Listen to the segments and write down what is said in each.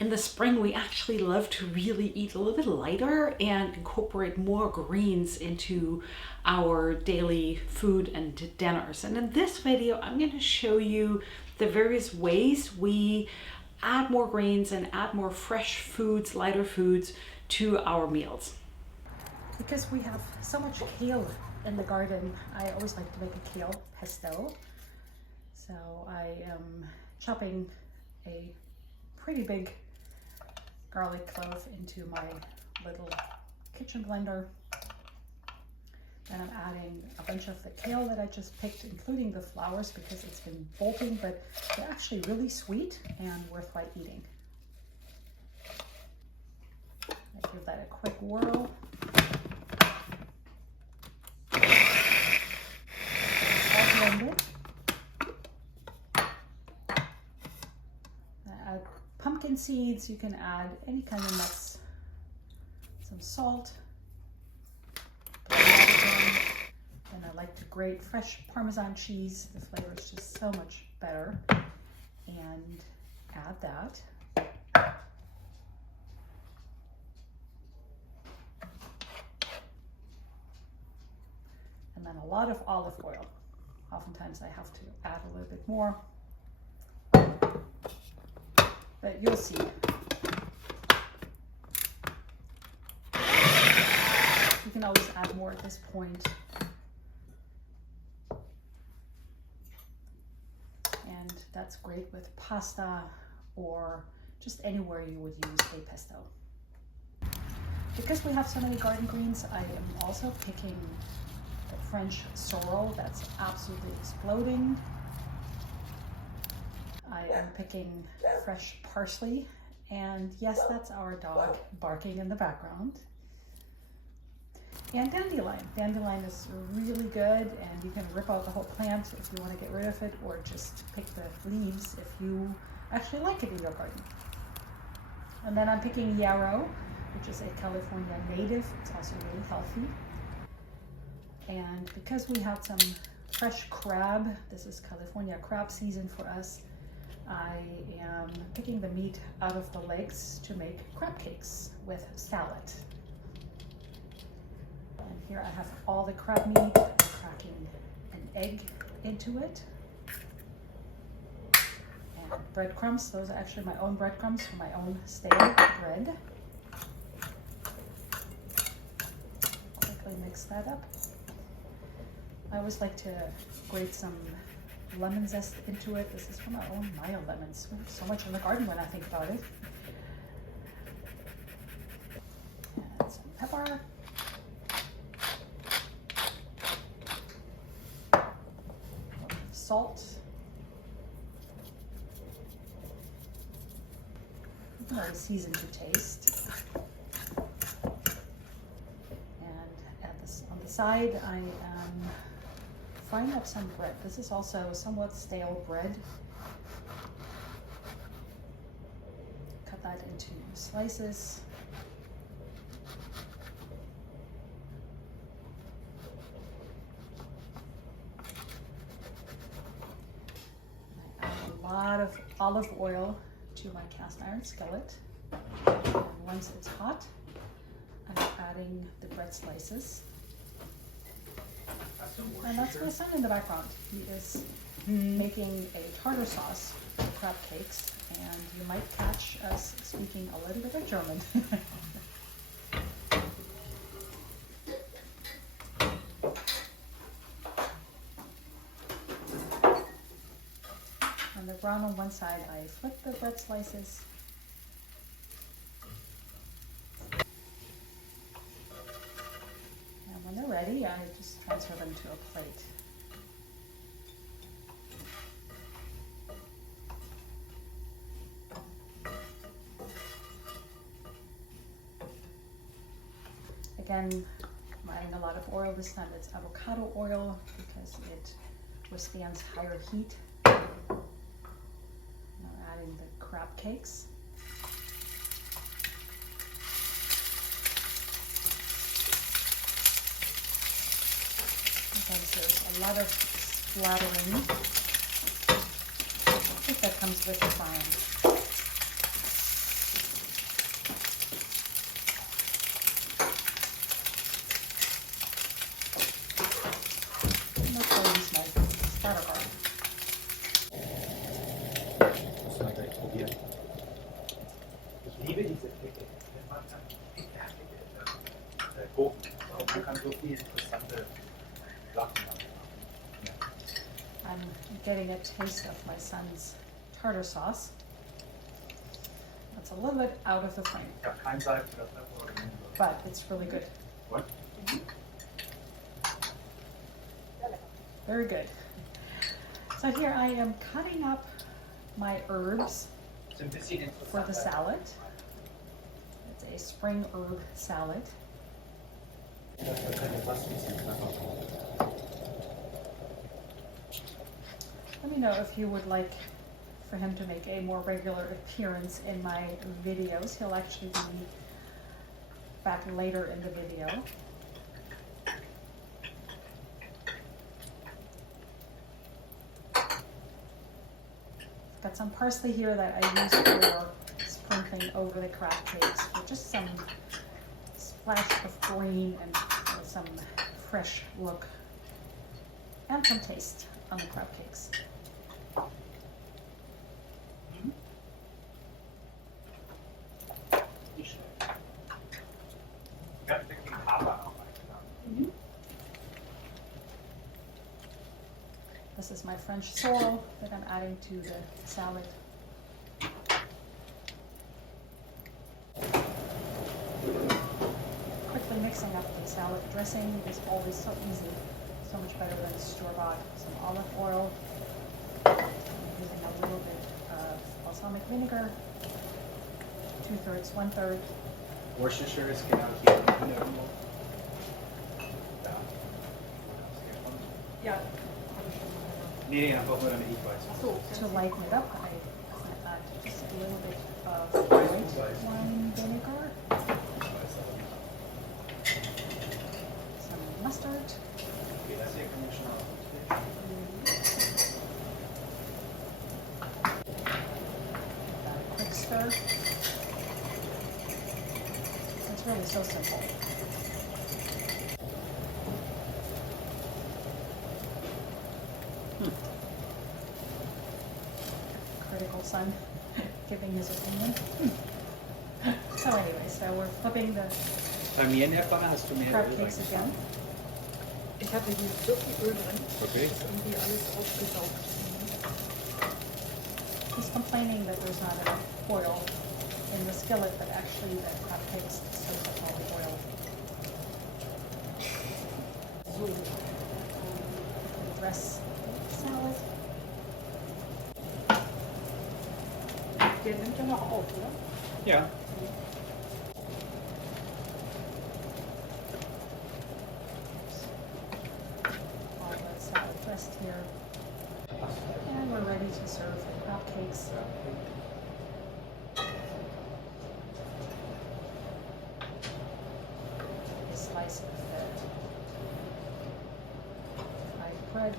In the spring, we actually love to really eat a little bit lighter and incorporate more greens into our daily food and dinners. And in this video, I'm going to show you the various ways we add more greens and add more fresh foods, lighter foods to our meals. Because we have so much kale in the garden, I always like to make a kale pesto. So I am chopping a pretty big garlic clove into my little kitchen blender. Then I'm adding a bunch of the kale that I just picked, including the flowers because it's been bolting, but they're actually really sweet and worthwhile eating. I give that a quick whirl. All blended. Add pumpkin seeds. You can add any kind of nuts, some salt, and I like to grate fresh Parmesan cheese. The flavor is just so much better. And add that. And then a lot of olive oil. Oftentimes I have to add a little bit more, but you'll see. You can always add more at this point. And that's great with pasta or just anywhere you would use a pesto. Because we have so many garden greens, I am also picking the French sorrel that's absolutely exploding. I am picking fresh parsley, and yes, that's our dog barking in the background. And dandelion. Dandelion is really good, and you can rip out the whole plant if you want to get rid of it, or just pick the leaves if you actually like it in your garden. And then I'm picking yarrow, which is a California native. It's also really healthy. And because we had some fresh crab, this is California crab season for us, I am picking the meat out of the legs to make crab cakes with salad. And here I have all the crab meat. I'm cracking an egg into it. And breadcrumbs. Those are actually my own breadcrumbs for my own stale bread. Quickly mix that up. I always like to grate some lemon zest into it. This is from our own Mayo lemons. We have so much in the garden when I think about it. And some pepper. Salt. You can always season to taste. And at this, on the side, I am frying up some bread. This is also somewhat stale bread. Cut that into slices. I add a lot of olive oil to my cast iron skillet. And once it's hot, I'm adding the bread slices. And that's my son in the background. He is making a tartar sauce for crab cakes, and you might catch us speaking a little bit of German. When they're brown on one side, I flip the bread slices. When they're ready, I just transfer them to a plate. Again, I'm adding a lot of oil. This time it's avocado oil because it withstands higher heat. Now adding the crab cakes. Sometimes there's a lot of splattering. I think that comes with the frying. liebe diese Pickel. Man kann Gurken. Man kann so viele interessante Sachen machen. I'm getting a taste of my son's tartar sauce. It's a little bit out of the frame, Ich habe kein Salz oder Pfeffer oder Gemüse. but it's really good. What? Very good. So here I am cutting up my herbs Ist ein bisschen for the interessanter. salad. It's a spring herb salad. Let me know if you would like for him to make a more regular appearance in my videos. He'll actually be back later in the video. Got some parsley here that I use for sprinkling over the crab cakes for just some splash of green and some fresh look and some taste on the crab cakes. Ich habe den Hafer noch eingegangen. This is my French sorrel that I'm adding to the salad. Quickly mixing up the salad dressing is always so easy, so much better than store-bought. Some olive oil, I'm using a little bit of balsamic vinegar, 2/3, 1/3. Worcestershire ist genau hier unten irgendwo. Da. Yeah. Nee, einfach nur damit ich weiß. To lighten it up, I add just a little bit of white wine vinegar, some mustard, Okay, das hier kann ich schon mal. a quick stir. It's really so simple. Critical son giving his opinion. So anyway, so we're flipping the Bei mir in der Pfanne hast du mehr crab Öl cakes reingetan? again. Ich hatte hier so viel Öl drin, Okay. dass irgendwie alles aufgesaugt. He's complaining that there's not enough oil in the skillet, but actually the crab cakes soak up all the oil. So, Dress salad. der nimmt ja noch auf, oder? Ja. All the salad dressed here. And we're ready to serve the crab cakes. A slice of the fried bread.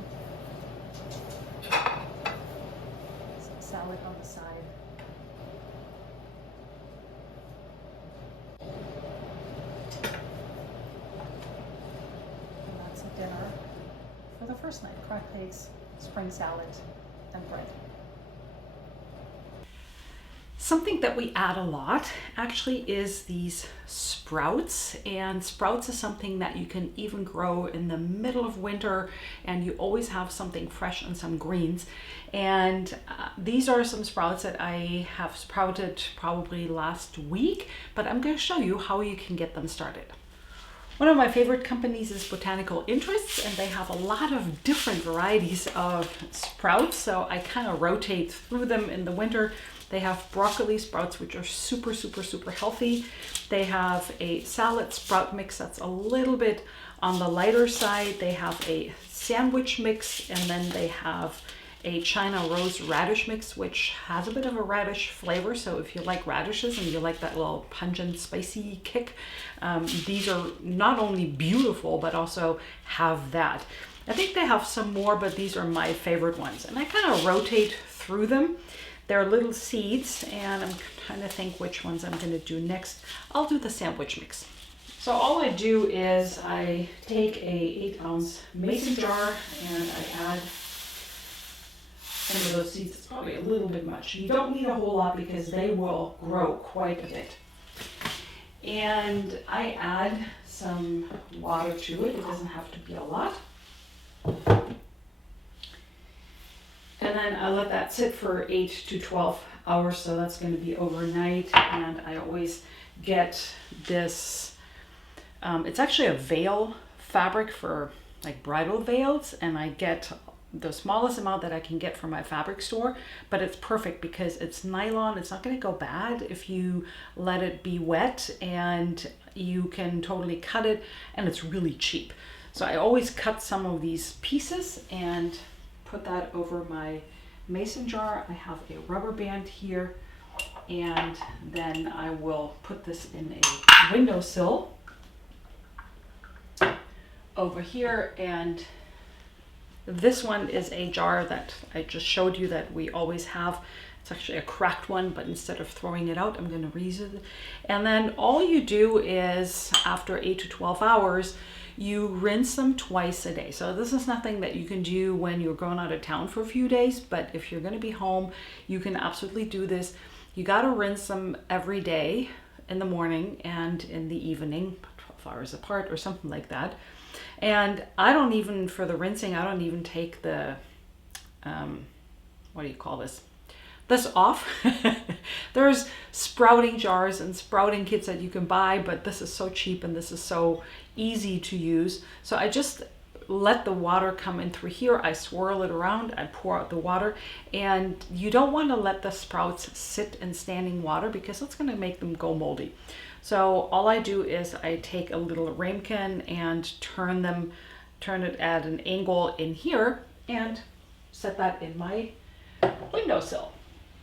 Some salad on the side. And that's a dinner for the first night. Crab cakes, spring salad, and bread. Something that we add a lot actually is these sprouts, and sprouts is something that you can even grow in the middle of winter, and you always have something fresh and some greens. And these are some sprouts that I have sprouted probably last week, but I'm going to show you how you can get them started. One of my favorite companies is Botanical Interests, and they have a lot of different varieties of sprouts, so I kind of rotate through them in the winter. They have broccoli sprouts, which are super, super, super healthy. They have a salad sprout mix that's a little bit on the lighter side. They have a sandwich mix, and then they have a China rose radish mix, which has a bit of a radish flavor. So if you like radishes and you like that little pungent, spicy kick, these are not only beautiful, but also have that. I think they have some more, but these are my favorite ones. And I kind of rotate through them. They're little seeds, and I'm trying to think which ones I'm going to do next. I'll do the sandwich mix. So all I do is I take a 8-ounce mason jar and I add some of those seeds. It's probably a little bit much. You don't need a whole lot because they will grow quite a bit. And I add some water to it. It doesn't have to be a lot. And then I let that sit for 8 to 12 hours. So that's going to be overnight. And I always get this, it's actually a veil fabric for like bridal veils. And I get the smallest amount that I can get from my fabric store, but it's perfect because it's nylon. It's not going to go bad if you let it be wet, and you can totally cut it, and it's really cheap. So I always cut some of these pieces and put that over my mason jar. I have a rubber band here, and then I will put this in a windowsill over here. And this one is a jar that I just showed you that we always have. It's actually a cracked one, but instead of throwing it out, I'm going to reuse it. And then all you do is, after 8 to 12 hours, you rinse them twice a day. So this is nothing that you can do when you're going out of town for a few days, but if you're going to be home, you can absolutely do this. You got to rinse them every day, in the morning and in the evening, 12 hours apart or something like that. And I don't even, for the rinsing, I don't even take the, what do you call this? This off. There's sprouting jars and sprouting kits that you can buy, but this is so cheap and this is so easy to use. So I just let the water come in through here. I swirl it around, I pour out the water, and you don't want to let the sprouts sit in standing water because that's going to make them go moldy. So all I do is I take a little ramekin and turn it at an angle in here and set that in my windowsill.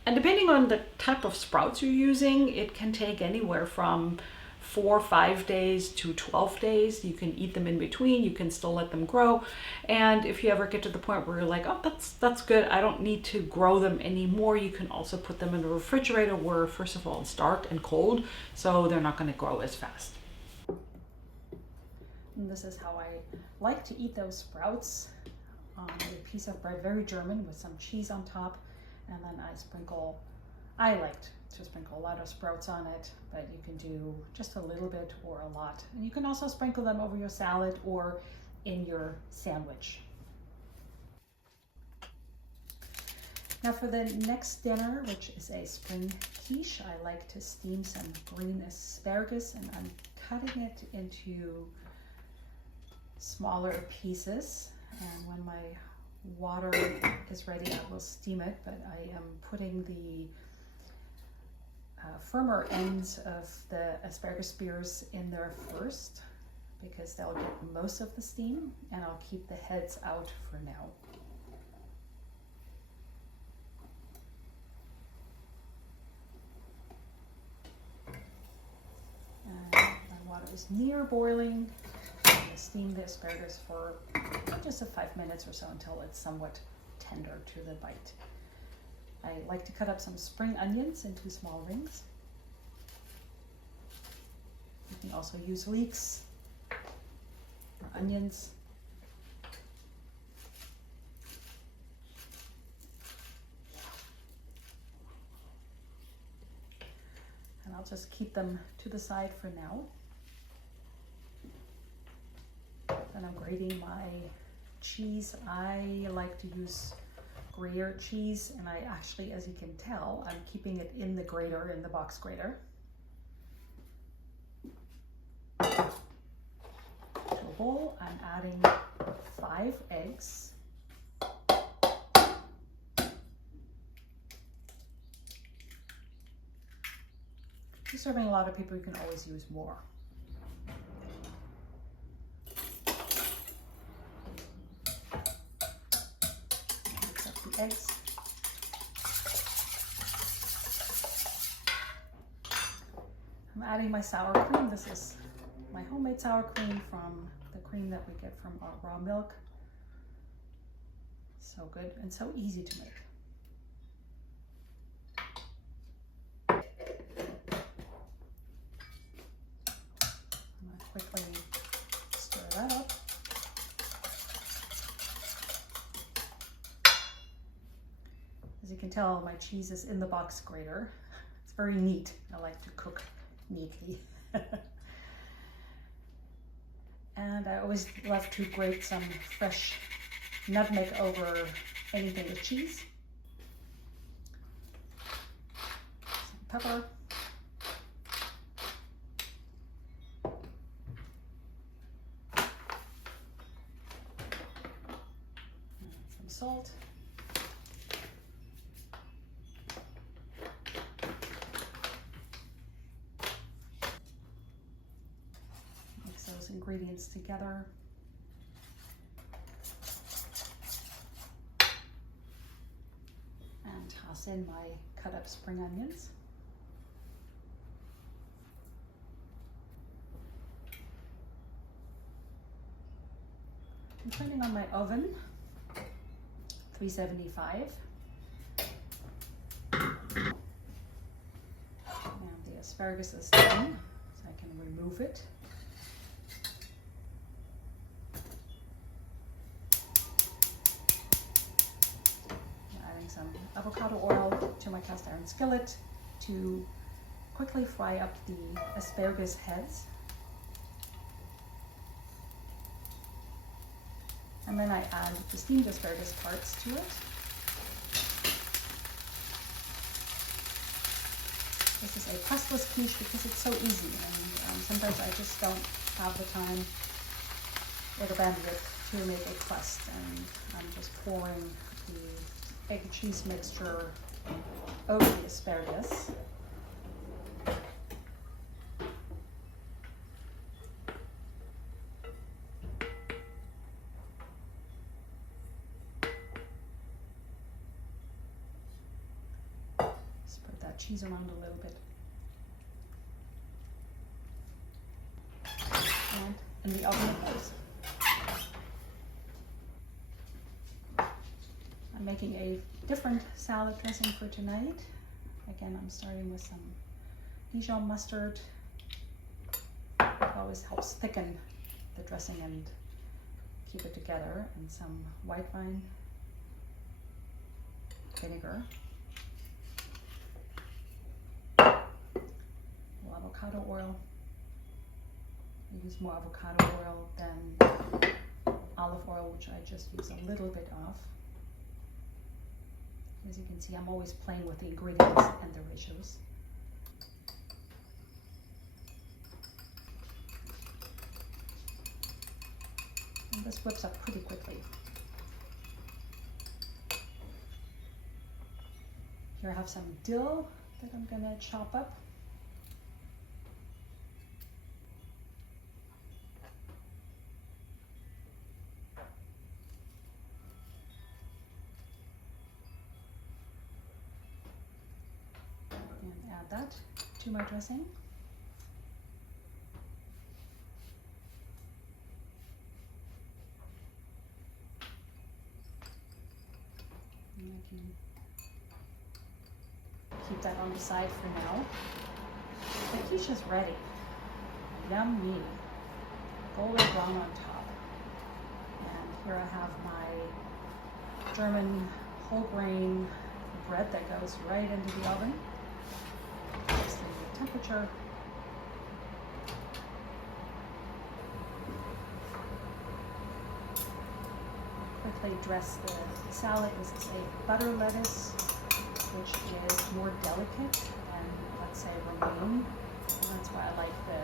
And depending on the type of sprouts you're using, it can take anywhere from 4 or 5 days to 12 days. You can eat them in between. You can still let them grow. And if you ever get to the point where you're like, oh, that's good, I don't need to grow them anymore, you can also put them in the refrigerator where, first of all, it's dark and cold, so they're not going to grow as fast. And this is how I like to eat those sprouts, on a piece of bread, very German, with some cheese on top. And then I like to sprinkle a lot of sprouts on it, but you can do just a little bit or a lot. And you can also sprinkle them over your salad or in your sandwich. Now for the next dinner, which is a spring quiche, I like to steam some green asparagus, and I'm cutting it into smaller pieces. And when my water is ready, I will steam it, but I am putting the firmer ends of the asparagus spears in there first because they'll get most of the steam, and I'll keep the heads out for now. And my water is near boiling. I'm going to steam the asparagus for just 5 minutes or so until it's somewhat tender to the bite. I like to cut up some spring onions into small rings. You can also use leeks or onions. And I'll just keep them to the side for now. Then I'm grating my cheese. I like to use Gruyere cheese, and I actually, as you can tell, I'm keeping it in the grater, in the box grater. To a bowl, I'm adding 5 eggs. If you're serving a lot of people, you can always use more. Mix up the eggs. I'm adding my sour cream. This is my homemade sour cream from the cream that we get from our raw milk. So good and so easy to make. I'm going to quickly stir that up. can tell my cheese is in the box grater. It's very neat. I like to cook neatly. And I always love to grate some fresh nutmeg over anything with cheese. Some pepper. Some salt. Mix those ingredients together. And toss in my cut up spring onions. I'm turning on my oven, 375. And the asparagus is done, so I can remove it. I'm adding some avocado oil to my cast iron skillet to quickly fry up the asparagus heads. And then I add the steamed asparagus parts to it. This is a crustless quiche because it's so easy, and sometimes I just don't have the time or the bandwidth to make a crust, and I'm just pouring the egg and cheese mixture over the asparagus. Spread that cheese around a little bit. And in the oven it goes. I'm making a different salad dressing for tonight. Again, I'm starting with some Dijon mustard. It always helps thicken the dressing and keep it together, and some white wine vinegar. Avocado oil. I use more avocado oil than olive oil, which I just use a little bit of. As you can see, I'm always playing with the ingredients and the ratios. And this whips up pretty quickly. Here I have some dill that I'm going to chop up. And add that to my dressing. And I can keep that on the side for now. The quiche is ready. Yummy. Golden brown on top. And here I have my German whole grain bread that goes right into the oven. Just the temperature. Quickly dress the salad. This is a butter lettuce, which is more delicate than, let's say, romaine. And that's why I like the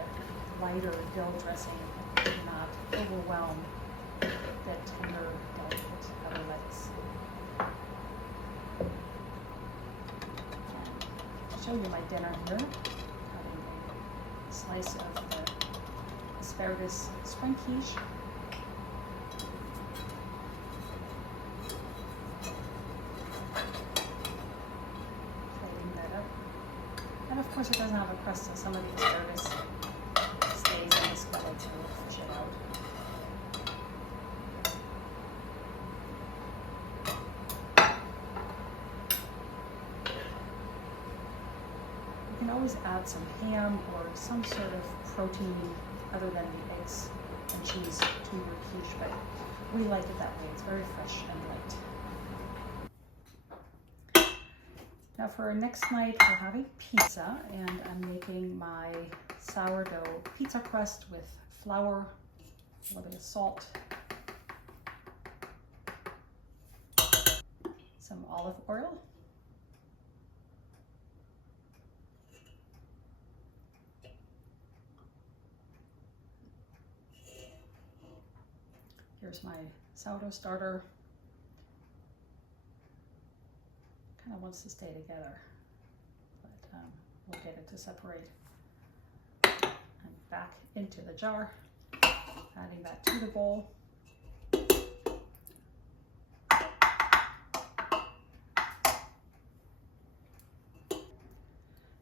lighter dill dressing. It does not overwhelm the tender, delicate butter lettuce. I'll show you my dinner here. Having a slice of the asparagus spring quiche. And of course it doesn't have a crust, so some of the asparagus stays in the skillet to fish it out. You can always add some ham or some sort of protein other than the eggs and cheese to your quiche, but we like it that way. It's very fresh and light. Now for next night, we're having pizza, and I'm making my sourdough pizza crust with flour, a little bit of salt, some olive oil, here's my sourdough starter. Kind of wants to stay together, but we'll get it to separate. And back into the jar, adding that to the bowl.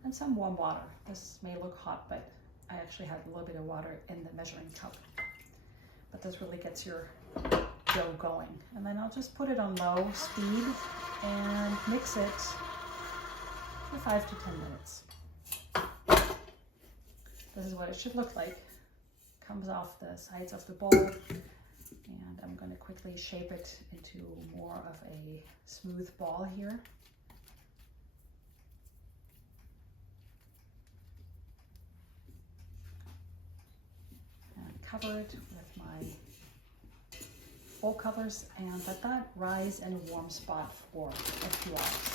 And some warm water. This may look hot, but I actually had a little bit of water in the measuring cup. But this really gets your dough going. And then I'll just put it on low speed and mix it for 5 to 10 minutes. This is what it should look like. Comes off the sides of the bowl, and I'm going to quickly shape it into more of a smooth ball here. And cover it with my bowl covers and let that rise in a warm spot for a few hours.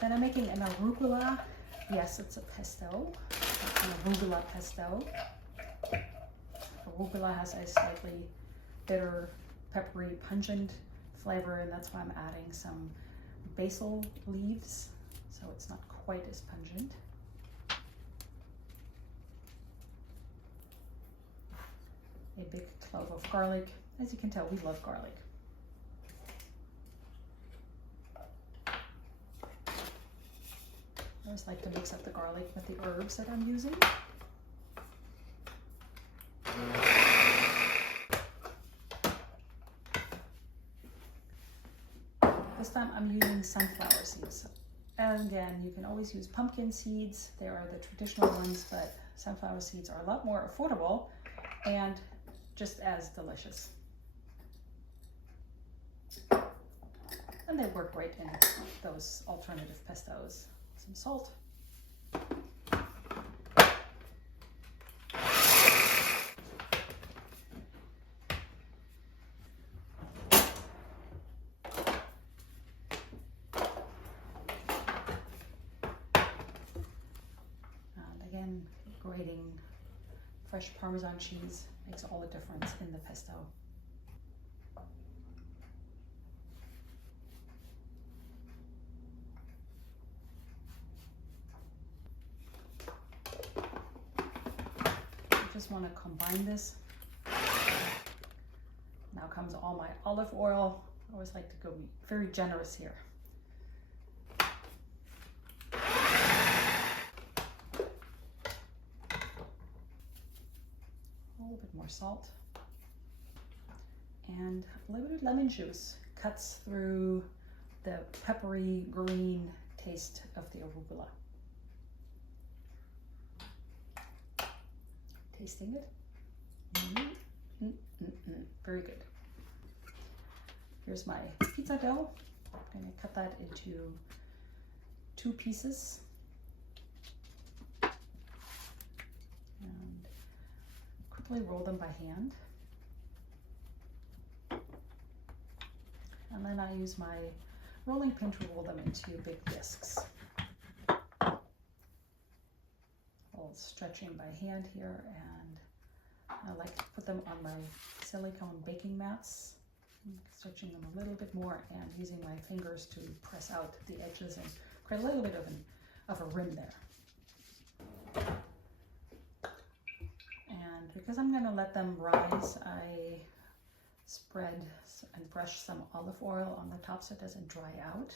Then I'm making an arugula. Yes, it's a pesto, an arugula pesto. Arugula has a slightly bitter, peppery, pungent flavor, and that's why I'm adding some basil leaves, so it's not quite as pungent. A big clove of garlic. As you can tell, we love garlic. I always like to mix up the garlic with the herbs that I'm using. This time I'm using sunflower seeds. And again, you can always use pumpkin seeds. They are the traditional ones, but sunflower seeds are a lot more affordable and just as delicious. And they work great in those alternative pestos. Some salt. And again, grating fresh Parmesan cheese makes all the difference in the pesto. I just want to combine this. Now comes all my olive oil. I always like to go very generous here. A little bit more salt, and a little bit of lemon juice cuts through the peppery green taste of the arugula. Tasting it. Very good. Here's my pizza dough. I'm going to cut that into 2 pieces. And quickly roll them by hand. And then I use my rolling pin to roll them into big discs. All stretching by hand here, and I like to put them on my silicone baking mats, stretching them a little bit more and using my fingers to press out the edges and create a little bit of a rim there. And because I'm going to let them rise, I spread and brush some olive oil on the top so it doesn't dry out.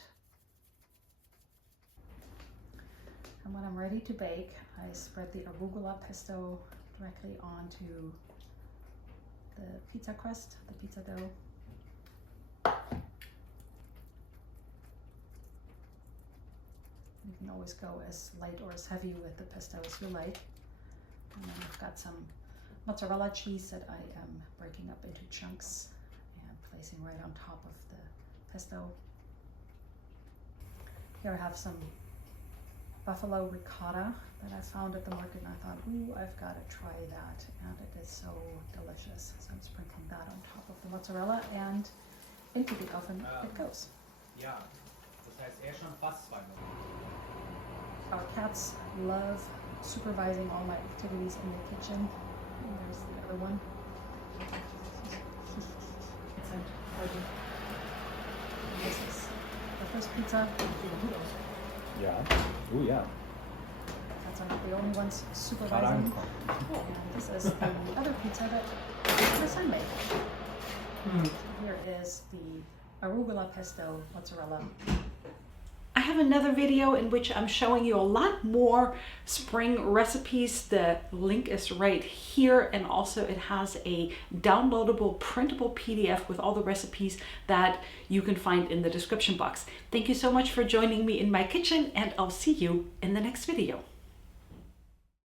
And when I'm ready to bake, I spread the arugula pesto directly onto the pizza crust, the pizza dough. You can always go as light or as heavy with the pesto as you like. And then I've got some mozzarella cheese that I am breaking up into chunks and placing right on top of the pesto. Here I have some buffalo ricotta that I found at the market, and I thought, ooh, I've got to try that, and it is so delicious. So I'm sprinkling that on top of the mozzarella, and into the oven it goes. Ja, das heißt schon fast 2 Minuten. Our cats love supervising all my activities in the kitchen. And there's the other one. This is the first pizza. Ja. Oh ja. Cats are not the only ones supervising. And this is the other pizza that my son made. Here is the arugula pesto mozzarella. I have another video in which I'm showing you a lot more spring recipes. The link is right here, and also it has a downloadable printable PDF with all the recipes that you can find in the description box. Thank you so much for joining me in my kitchen, and I'll see you in the next video.